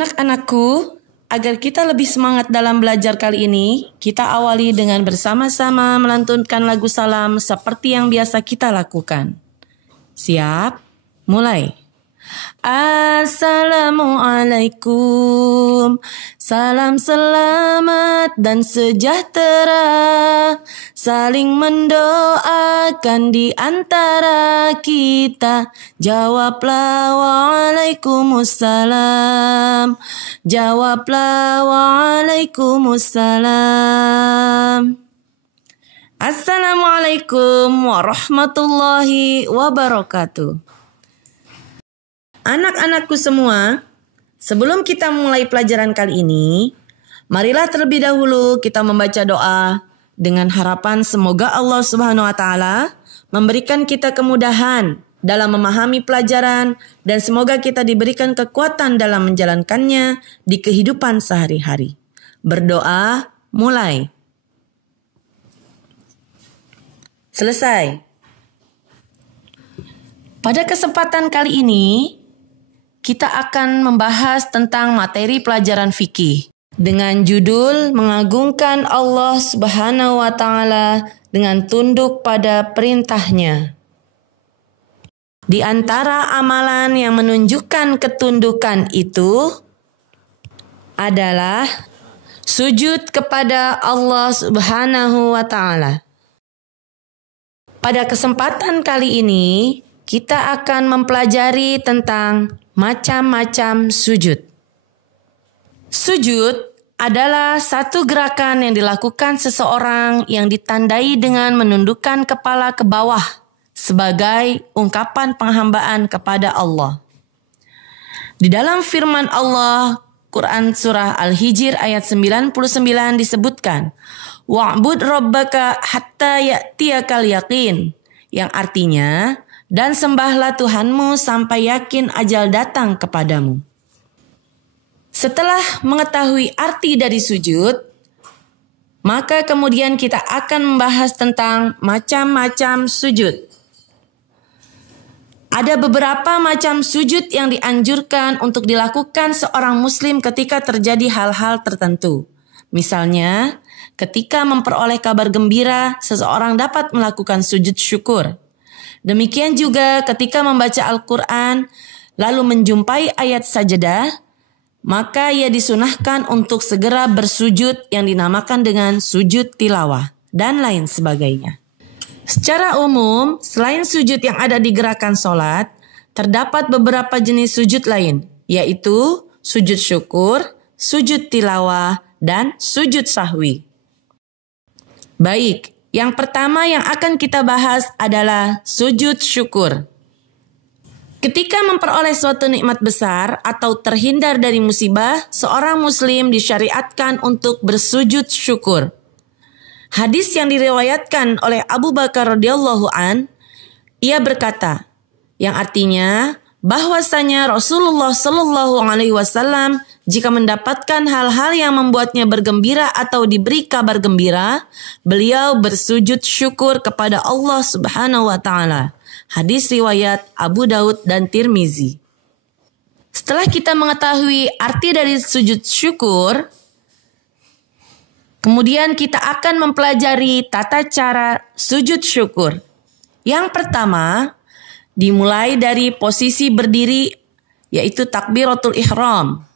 Anak-anakku, agar kita lebih semangat dalam belajar kali ini, kita awali dengan bersama-sama melantunkan lagu salam seperti yang biasa kita lakukan. Siap? Mulai. Assalamualaikum, salam selamat dan sejahtera, saling mendoakan di antara kita. Jawablah waalaikumsalam, jawablah waalaikumsalam. Assalamualaikum warahmatullahi wabarakatuh. Anak-anakku semua, sebelum kita mulai pelajaran kali ini, marilah terlebih dahulu kita membaca doa dengan harapan semoga Allah Subhanahu wa taala memberikan kita kemudahan dalam memahami pelajaran dan semoga kita diberikan kekuatan dalam menjalankannya di kehidupan sehari-hari. Berdoa, mulai. Selesai. Pada kesempatan kali ini, kita akan membahas tentang materi pelajaran fikih dengan judul mengagungkan Allah Subhanahu wa taala dengan tunduk pada perintahnya. Di antara amalan yang menunjukkan ketundukan itu adalah sujud kepada Allah Subhanahu wa taala. Pada kesempatan kali ini, kita akan mempelajari tentang macam-macam sujud. Sujud adalah satu gerakan yang dilakukan seseorang yang ditandai dengan menundukkan kepala ke bawah sebagai ungkapan penghambaan kepada Allah. Di dalam firman Allah, Quran Surah Al-Hijr ayat 99 disebutkan, "Wa'bud rabbaka hatta ya'tiyakal yaqin," yang artinya, dan sembahlah Tuhanmu sampai yakin ajal datang kepadamu. Setelah mengetahui arti dari sujud, maka kemudian kita akan membahas tentang macam-macam sujud. Ada beberapa macam sujud yang dianjurkan untuk dilakukan seorang muslim ketika terjadi hal-hal tertentu. Misalnya, ketika memperoleh kabar gembira, seseorang dapat melakukan sujud syukur. Demikian juga ketika membaca Al-Quran lalu menjumpai ayat sajadah, maka ia disunahkan untuk segera bersujud yang dinamakan dengan sujud tilawah dan lain sebagainya. Secara umum, selain sujud yang ada di gerakan sholat, terdapat beberapa jenis sujud lain, yaitu sujud syukur, sujud tilawah, dan sujud sahwi. Baik. Yang pertama yang akan kita bahas adalah sujud syukur. Ketika memperoleh suatu nikmat besar atau terhindar dari musibah, seorang muslim disyariatkan untuk bersujud syukur. Hadis yang diriwayatkan oleh Abu Bakar radhiyallahu an, ia berkata, yang artinya bahwasanya Rasulullah Shallallahu alaihi wasallam jika mendapatkan hal-hal yang membuatnya bergembira atau diberi kabar gembira, beliau bersujud syukur kepada Allah Subhanahu wa taala. Hadis riwayat Abu Daud dan Tirmizi. Setelah kita mengetahui arti dari sujud syukur, kemudian kita akan mempelajari tata cara sujud syukur. Yang pertama, dimulai dari posisi berdiri, yaitu takbiratul ihram.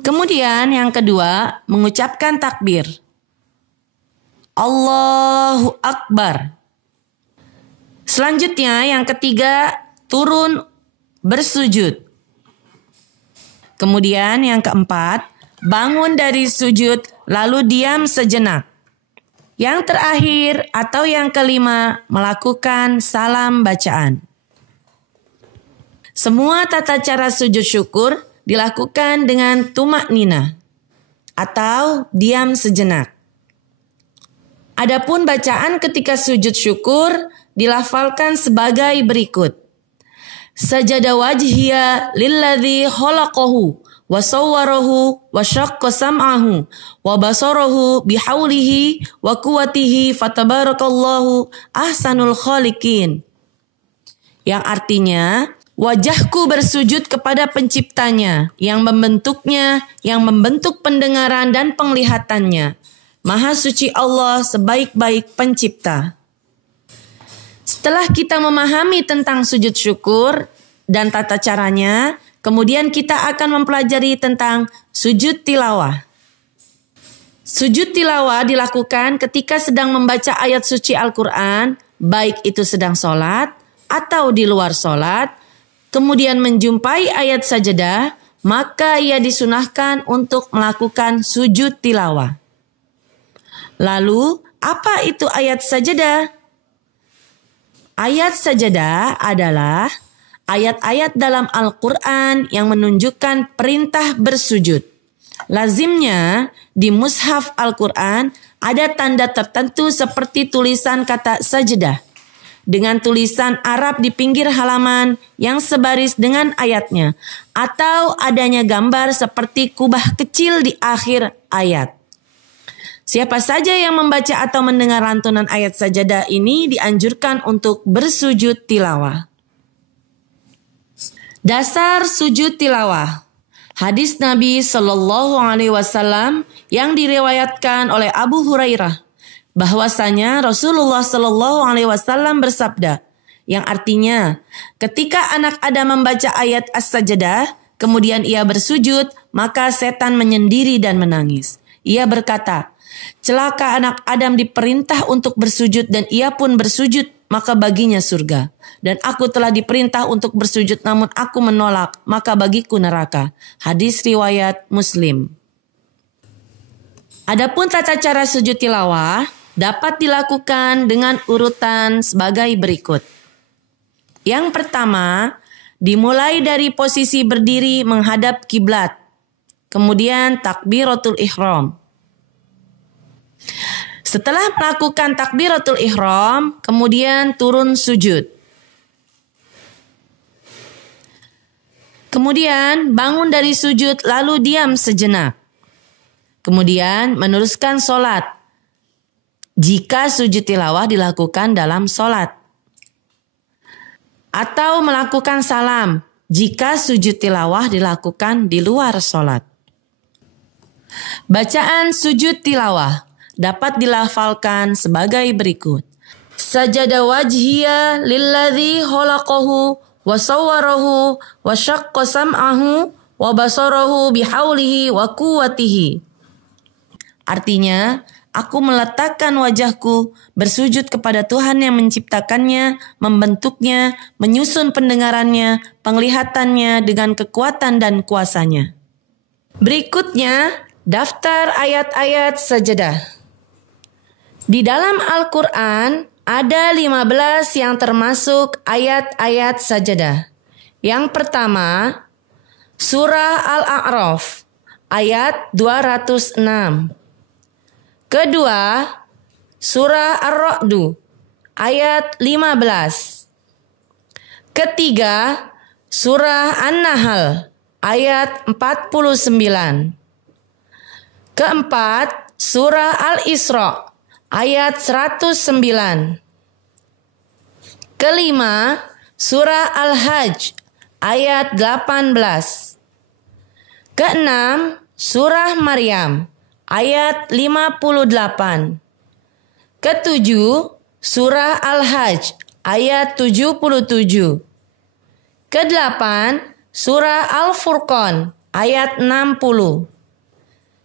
Kemudian yang kedua, mengucapkan takbir. Allahu Akbar. Selanjutnya yang ketiga, turun bersujud. Kemudian yang keempat, bangun dari sujud lalu diam sejenak. Yang terakhir atau yang kelima, melakukan salam bacaan. Semua tata cara sujud syukur dilakukan dengan tumak nina atau diam sejenak. Adapun bacaan ketika sujud syukur dilafalkan sebagai berikut. Sajada wajhiya lilladzi khalaqahu wa sawwarahu wa syaqqa sam'ahu wa basarahu bihaulihi wa quwwatihi fatabarakallahu ahsanul khaliqin. Yang artinya, Wajahku bersujud kepada penciptanya, yang membentuknya, yang membentuk pendengaran dan penglihatannya. Maha suci Allah sebaik-baik pencipta. Setelah kita memahami tentang sujud syukur dan tata caranya, kemudian kita akan mempelajari tentang sujud tilawah. Sujud tilawah dilakukan ketika sedang membaca ayat suci Al-Quran, baik itu sedang sholat atau di luar sholat, kemudian menjumpai ayat sajadah, maka ia disunahkan untuk melakukan sujud tilawah. Lalu, apa itu ayat sajadah? Ayat sajadah adalah ayat-ayat dalam Al-Quran yang menunjukkan perintah bersujud. Lazimnya, di mushaf Al-Quran ada tanda tertentu seperti tulisan kata sajadah, dengan tulisan Arab di pinggir halaman yang sebaris dengan ayatnya, atau adanya gambar seperti kubah kecil di akhir ayat. Siapa saja yang membaca atau mendengar lantunan ayat sajadah ini dianjurkan untuk bersujud tilawah. Dasar sujud tilawah. Hadis Nabi Shallallahu Alaihi Wasallam yang diriwayatkan oleh Abu Hurairah, bahwasanya Rasulullah Shallallahu Alaihi Wasallam bersabda, yang artinya ketika anak Adam membaca ayat as-sajadah, kemudian ia bersujud, maka setan menyendiri dan menangis. Ia berkata, celaka anak Adam diperintah untuk bersujud dan ia pun bersujud, maka baginya surga. Dan aku telah diperintah untuk bersujud namun aku menolak, maka bagiku neraka. Hadis riwayat Muslim. Adapun tata cara sujud tilawah dapat dilakukan dengan urutan sebagai berikut. Yang pertama, dimulai dari posisi berdiri menghadap kiblat. Kemudian takbiratul ihram. Setelah melakukan takbiratul ihram, kemudian turun sujud. Kemudian bangun dari sujud lalu diam sejenak. Kemudian meneruskan sholat. Jika sujud tilawah dilakukan dalam sholat. Atau melakukan salam jika sujud tilawah dilakukan di luar sholat. Bacaan sujud tilawah dapat dilafalkan sebagai berikut. Sajada wajhiya lilladzi khalaqahu wa sawwarahu wa syaqqa sam'ahu wa basarahu bihaulihi wa quwwatihi. Artinya, aku meletakkan wajahku bersujud kepada Tuhan yang menciptakannya, membentuknya, menyusun pendengarannya, penglihatannya dengan kekuatan dan kuasanya. Berikutnya, daftar ayat-ayat sajadah. Di dalam Al-Quran ada 15 yang termasuk ayat-ayat sajadah. Yang pertama, Surah Al-A'raf ayat 206. Kedua, Surah Ar-Ra'du ayat 15. Ketiga, Surah An-Nahl ayat 49. Keempat, Surah Al-Isra ayat 109. Kelima, Surah Al-Hajj ayat 18. Keenam, Surah Maryam ayat 58. Ketujuh, Surah Al-Hajj ayat 77. Kedelapan, Surah Al-Furqan ayat 60.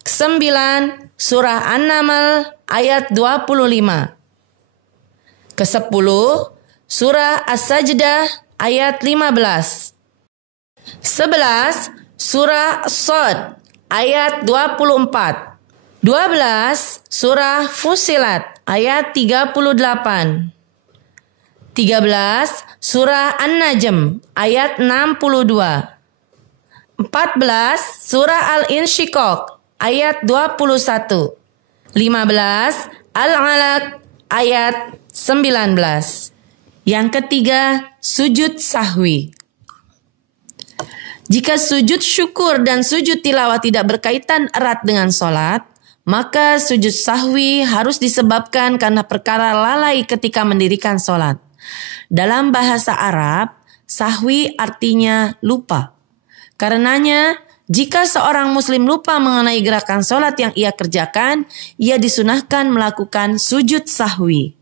Kesembilan, Surah An-Naml ayat 25. Kesepuluh, Surah As-Sajdah ayat 15. 11, Surah As-Sad ayat 24. 12, Surah Fussilat ayat 38. 13, Surah An-Najm ayat 62. 14, Surah Al-Insyiqaq ayat 21. 15, Al-Alaq ayat 19. Yang ketiga, sujud sahwi. Jika sujud syukur dan sujud tilawah tidak berkaitan erat dengan sholat, maka sujud sahwi harus disebabkan karena perkara lalai ketika mendirikan sholat. Dalam bahasa Arab, Sahwi artinya lupa. Karenanya, jika seorang muslim lupa mengenai gerakan sholat yang ia kerjakan, ia disunahkan melakukan sujud sahwi.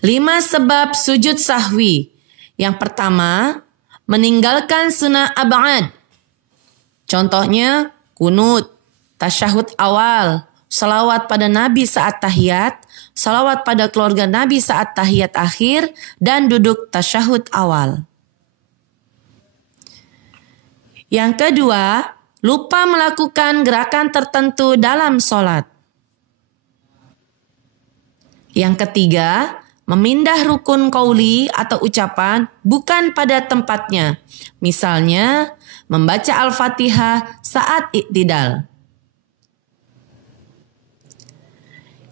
5 sebab sujud sahwi. Yang pertama, meninggalkan sunnah ab'ad. Contohnya, kunut, tasyahud awal, salawat pada Nabi saat tahiyat, salawat pada keluarga Nabi saat tahiyat akhir, dan duduk tasyahud awal. Yang kedua, lupa melakukan gerakan tertentu dalam sholat. Yang ketiga, memindah rukun qauli atau ucapan bukan pada tempatnya. Misalnya, membaca Al-Fatihah saat iktidal.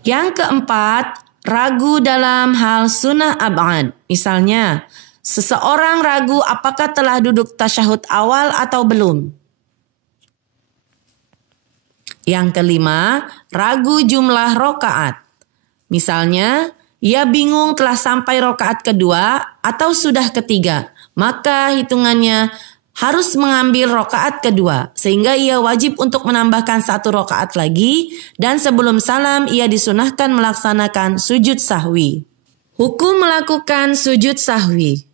Yang keempat, ragu dalam hal sunnah ab'ad. Misalnya, seseorang ragu apakah telah duduk tasyahud awal atau belum. Yang kelima, ragu jumlah rokaat. Misalnya, ia bingung telah sampai rokaat kedua atau sudah ketiga. Maka hitungannya harus mengambil rokaat kedua. Sehingga ia wajib untuk menambahkan 1 rokaat lagi. Dan sebelum salam ia disunahkan melaksanakan sujud sahwi. Hukum melakukan sujud sahwi.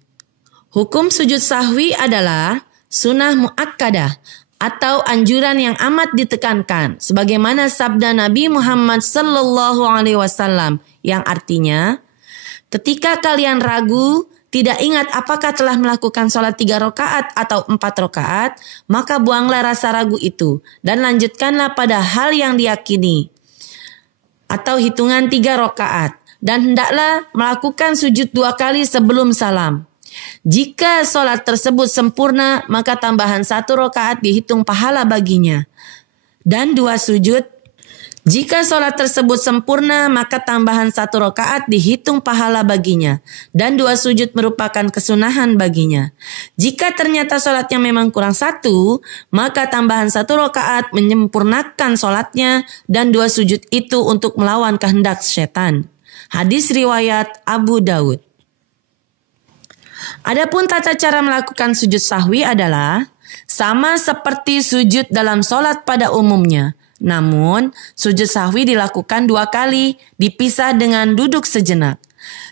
Hukum sujud sahwi adalah sunnah muakkadah atau anjuran yang amat ditekankan sebagaimana sabda Nabi Muhammad SAW yang artinya, ketika kalian ragu, tidak ingat apakah telah melakukan sholat 3 rakaat atau 4 rakaat, maka buanglah rasa ragu itu dan lanjutkanlah pada hal yang diyakini atau hitungan 3 rakaat dan hendaklah melakukan sujud 2 kali sebelum salam. Jika sholat tersebut sempurna, maka tambahan 1 rakaat dihitung pahala baginya. Dan 2 sujud. Jika sholat tersebut sempurna, maka tambahan 1 rakaat dihitung pahala baginya. Dan 2 sujud merupakan kesunahan baginya. Jika ternyata sholatnya memang kurang 1, maka tambahan 1 rakaat menyempurnakan sholatnya. Dan 2 sujud itu untuk melawan kehendak syaitan. Hadis riwayat Abu Daud. Adapun tata cara melakukan sujud sahwi adalah sama seperti sujud dalam sholat pada umumnya. Namun, sujud sahwi dilakukan 2 kali, dipisah dengan duduk sejenak.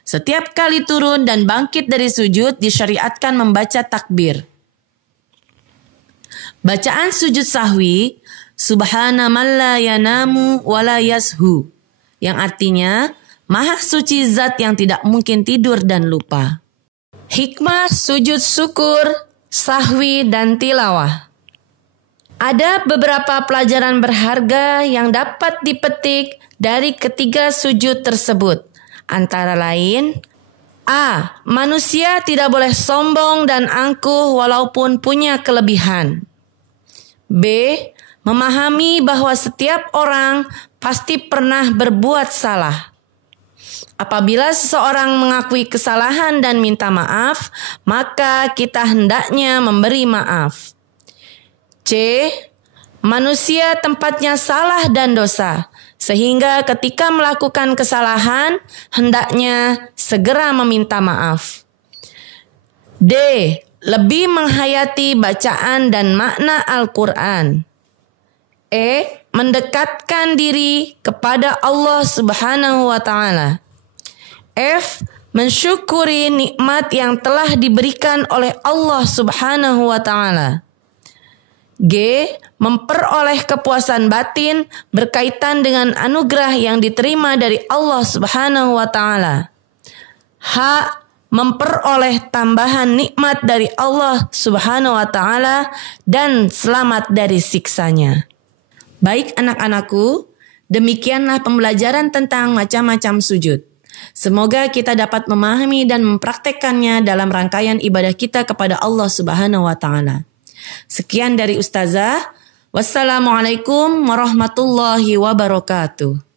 Setiap kali turun dan bangkit dari sujud disyariatkan membaca takbir. Bacaan sujud sahwi, Subhana man la yanamu wa la yashu, yang artinya, Maha suci zat yang tidak mungkin tidur dan lupa. Hikmah sujud syukur, sahwi, dan tilawah. Ada beberapa pelajaran berharga yang dapat dipetik dari ketiga sujud tersebut. Antara lain, A. Manusia tidak boleh sombong dan angkuh walaupun punya kelebihan. B. Memahami bahwa setiap orang pasti pernah berbuat salah. Apabila seseorang mengakui kesalahan dan minta maaf, maka kita hendaknya memberi maaf. C. Manusia tempatnya salah dan dosa, sehingga ketika melakukan kesalahan, hendaknya segera meminta maaf. D. Lebih menghayati bacaan dan makna Al-Quran. E. Mendekatkan diri kepada Allah Subhanahu wa Ta'ala. F. Mensyukuri nikmat yang telah diberikan oleh Allah Subhanahu wa Ta'ala. G. Memperoleh kepuasan batin berkaitan dengan anugerah yang diterima dari Allah Subhanahu wa Ta'ala. H. Memperoleh tambahan nikmat dari Allah Subhanahu wa Ta'ala dan selamat dari siksanya. Baik anak-anakku, demikianlah pembelajaran tentang macam-macam sujud. Semoga kita dapat memahami dan mempraktekkannya dalam rangkaian ibadah kita kepada Allah Subhanahu wa Ta'ala. Sekian dari Ustazah. Wassalamualaikum warahmatullahi wabarakatuh.